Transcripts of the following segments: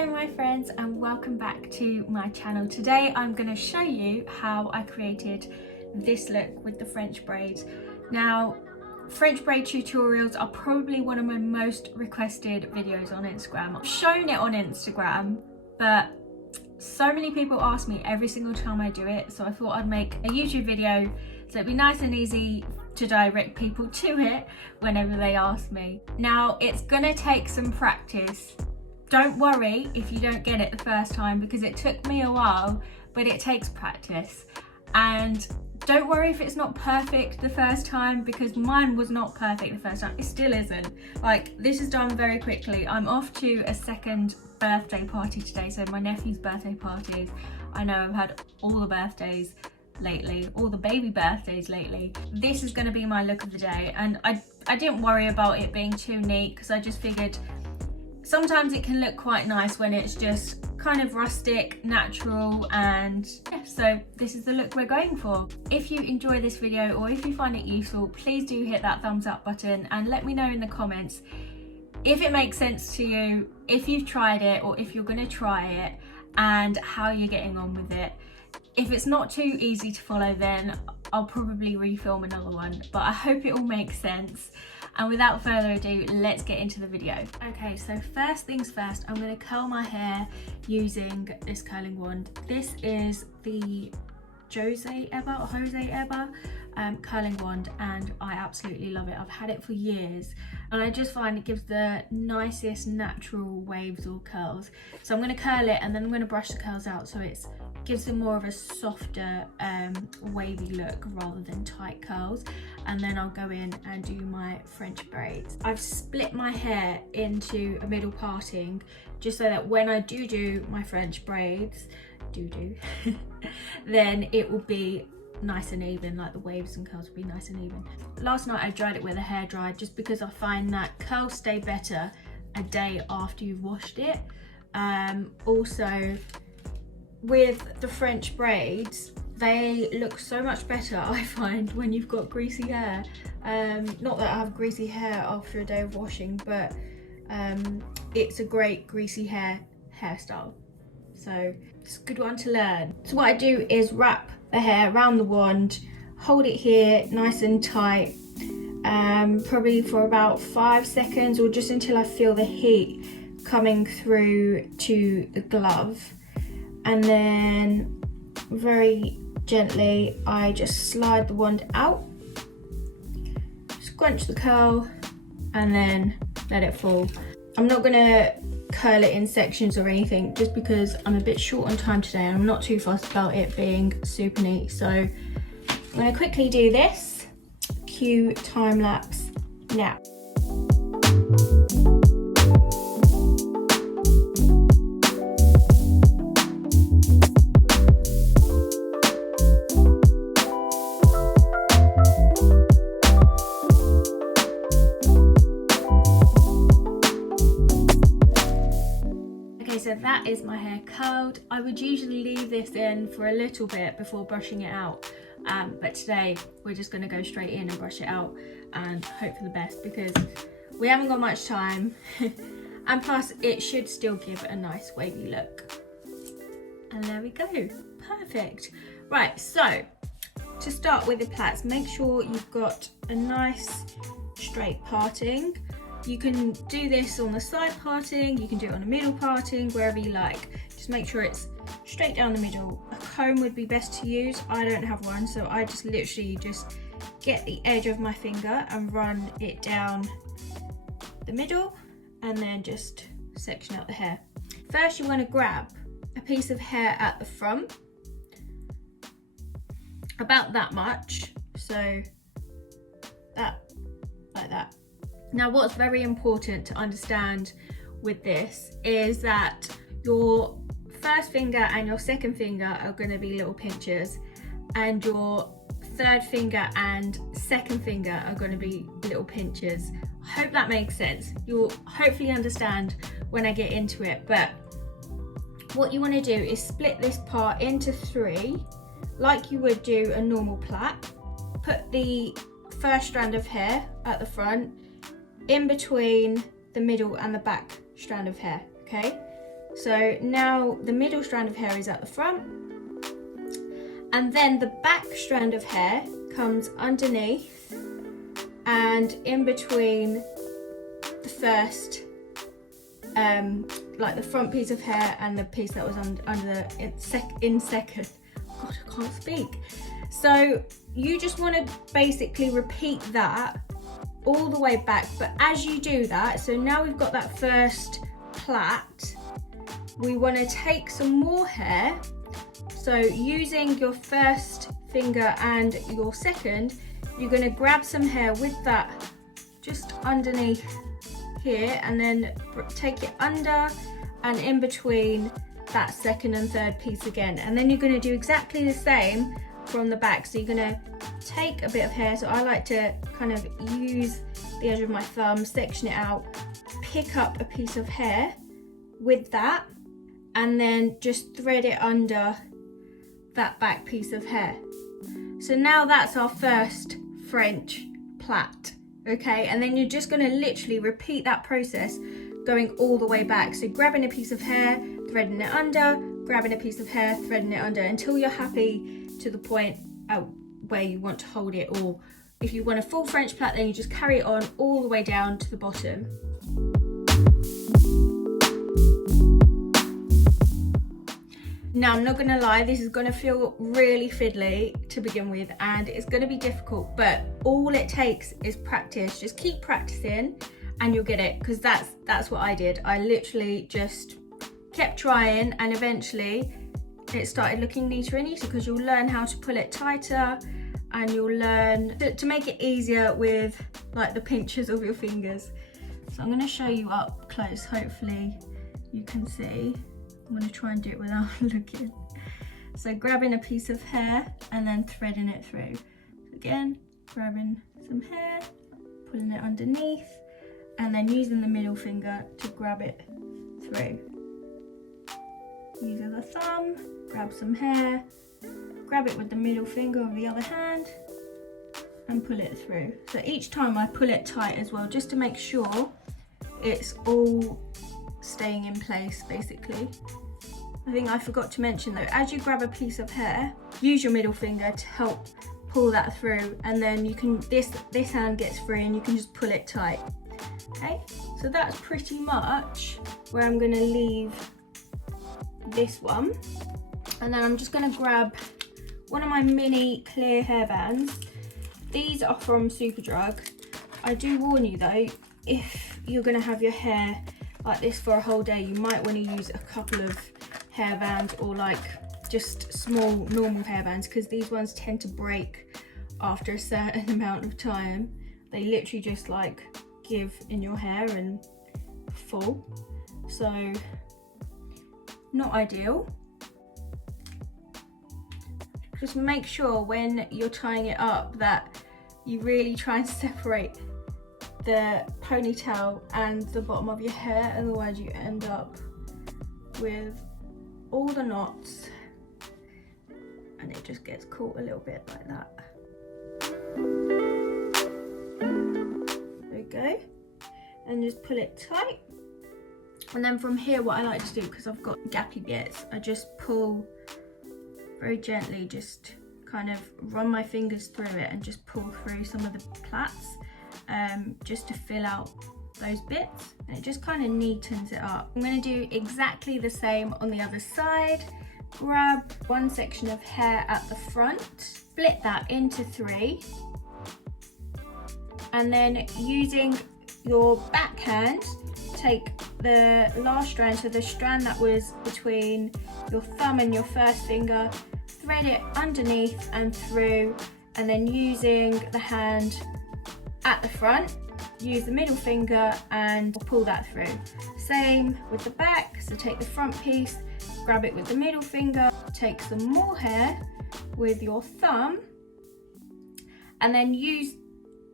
Hello my friends and welcome back to my channel. Today I'm going to show you how I created this look with the French braids. Now, French braid tutorials are probably one of my most requested videos on Instagram. I've shown it on Instagram, but so many people ask me every single time I do it, so I thought I'd make a YouTube video so it'd be nice and easy to direct people to it whenever they ask me. Now, it's gonna take some practice. Don't worry if you don't get it the first time, because it took me a while, but it takes practice. And don't worry if it's not perfect the first time, because mine was not perfect the first time. It still isn't. Like, this is done very quickly. I'm off to a second birthday party today, so my nephew's birthday parties. I know I've had all the birthdays lately, all the baby birthdays lately. This is going to be my look of the day, and I didn't worry about it being too neat, because I just figured sometimes it can look quite nice when it's just kind of rustic, natural, and yeah, so this is the look we're going for. If you enjoy this video or if you find it useful, please do hit that thumbs up button and let me know in the comments if it makes sense to you, if you've tried it or if you're going to try it, and how you're getting on with it. If it's not too easy to follow, then I'll probably refilm another one, but I hope it all makes sense. And without further ado, let's get into the video. Okay, so first things first, I'm going to curl my hair using this curling wand. This is the Jose Eber curling wand, and I absolutely love it. I've had it for years and I just find it gives the nicest natural waves or curls. So I'm going to curl it and then I'm going to brush the curls out, so it gives them more of a softer wavy look rather than tight curls. And then I'll go in and do my French braids. I've split my hair into a middle parting just so that when I do my French braids, then it will be nice and even, like the waves and curls will be nice and even. Last night I dried it with a hairdryer just because I find that curls stay better a day after you've washed it. Also, with the French braids, they look so much better, I find, when you've got greasy hair. Not that I have greasy hair after a day of washing, but it's a great greasy hairstyle. So it's a good one to learn. So what I do is wrap the hair around the wand, hold it here nice and tight, probably for about 5 seconds, or just until I feel the heat coming through to the glove. And then very gently I just slide the wand out, scrunch the curl, and then let it fall. I'm not gonna curl it in sections or anything, just because I'm a bit short on time today and I'm not too fussed about it being super neat. So I'm gonna quickly do this. Cue time lapse now. So that is my hair curled. I would usually leave this in for a little bit before brushing it out, but today we're just going to go straight in and brush it out and hope for the best, because we haven't got much time and plus it should still give a nice wavy look. And there we go, perfect. Right, so to start with the plaits, make sure you've got a nice straight parting. You can do this on the side parting, you can do it on a middle parting, wherever you like. Just make sure it's straight down the middle. A comb would be best to use. I don't have one, so I just literally just get the edge of my finger and run it down the middle, and then just section out the hair. First, you want to grab a piece of hair at the front, about that much, so that, like that. Now, what's very important to understand with this is that your first finger and your second finger are going to be little pinchers, and your third finger and second finger are going to be little pinchers. I hope that makes sense. You'll hopefully understand when I get into it, but what you want to do is split this part into 3 like you would do a normal plait. Put the first strand of hair at the front, in between the middle and the back strand of hair, okay? So now the middle strand of hair is at the front, and then the back strand of hair comes underneath and in between the first, like the front piece of hair and the piece that was in second. God, I can't speak. So you just want to basically repeat that all the way back. But as you do that, so now we've got that first plait, we want to take some more hair. So using your first finger and your second, you're going to grab some hair with that just underneath here, and then take it under and in between that second and third piece again. And then you're going to do exactly the same from the back. So you're going to take a bit of hair, so I like to kind of use the edge of my thumb, section it out, pick up a piece of hair with that, and then just thread it under that back piece of hair. So now that's our first French plait, okay? And then you're just going to literally repeat that process going all the way back. So grabbing a piece of hair, threading it under, grabbing a piece of hair, threading it under, until you're happy to the point where you want to hold it. Or if you want a full French plait, then you just carry it on all the way down to the bottom. Now, I'm not going to lie, this is going to feel really fiddly to begin with, and it's going to be difficult, but all it takes is practice. Just keep practicing and you'll get it, because that's what I did. I literally just kept trying, and eventually it started looking neater and neater, because you'll learn how to pull it tighter, and you'll learn to make it easier with like the pinches of your fingers. So I'm going to show you up close, hopefully you can see. I'm going to try and do it without looking. So grabbing a piece of hair and then threading it through. Again, grabbing some hair, pulling it underneath, and then using the middle finger to grab it through. Using the thumb, grab some hair, grab it with the middle finger of the other hand, and pull it through. So each time I pull it tight as well, just to make sure it's all staying in place, basically. I think I forgot to mention though, as you grab a piece of hair, use your middle finger to help pull that through, and then you can, this hand gets free and you can just pull it tight. Okay, so that's pretty much where I'm going to leave this one. And then I'm just going to grab one of my mini clear hairbands. These are from Superdrug. I do warn you though, if you're going to have your hair like this for a whole day, you might want to use a couple of hairbands, or like just small normal hairbands, because these ones tend to break after a certain amount of time. They literally just like give in your hair and fall, so not ideal. Just make sure when you're tying it up that you really try and separate the ponytail and the bottom of your hair, otherwise you end up with all the knots and it just gets caught a little bit like that. There we go. And just pull it tight. And then from here, what I like to do, because I've got gappy bits, I just pull very gently, just kind of run my fingers through it and just pull through some of the plaits, just to fill out those bits, and it just kind of neatens it up. I'm going to do exactly the same on the other side. Grab one section of hair at the front, split that into 3, and then using your backhand, take the last strand, so the strand that was between your thumb and your first finger, thread it underneath and through, and then using the hand at the front, use the middle finger and pull that through. Same with the back, so take the front piece, grab it with the middle finger, take some more hair with your thumb, and then use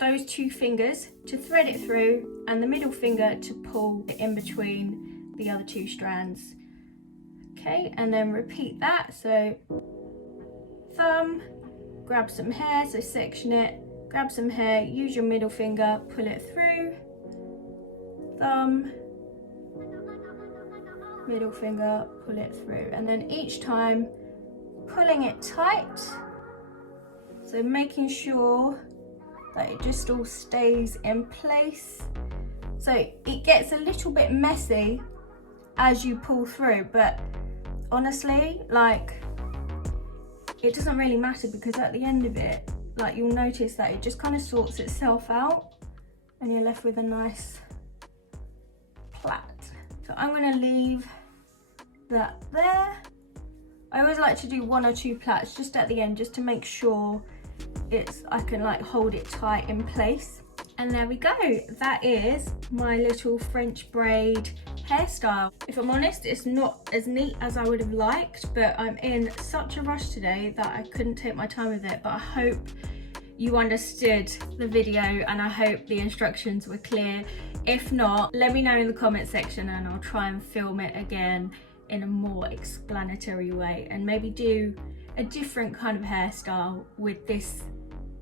those 2 fingers to thread it through, and the middle finger to pull it in between the other 2 strands. Okay, and then repeat that. So thumb, grab some hair, so section it, grab some hair, use your middle finger, pull it through, thumb, middle finger, pull it through, and then each time pulling it tight, so making sure that it just all stays in place. So it gets a little bit messy as you pull through, but honestly, like, it doesn't really matter, because at the end of it, like, you'll notice that it just kind of sorts itself out and you're left with a nice plait. So I'm going to leave that there. I always like to do 1 or 2 plaits just at the end, just to make sure I can like hold it tight in place. And there we go, that is my little French braid hairstyle. If I'm honest, it's not as neat as I would have liked, but I'm in such a rush today that I couldn't take my time with it. But I hope you understood the video and I hope the instructions were clear. If not, let me know in the comment section and I'll try and film it again in a more explanatory way, and maybe do a different kind of hairstyle with this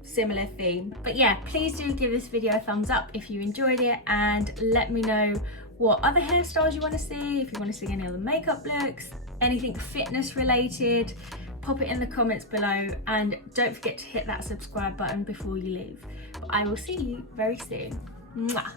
similar theme. But yeah, please do give this video a thumbs up if you enjoyed it, and let me know what other hairstyles you want to see, if you want to see any other makeup looks, anything fitness related, pop it in the comments below, and don't forget to hit that subscribe button before you leave. But I will see you very soon. Mwah.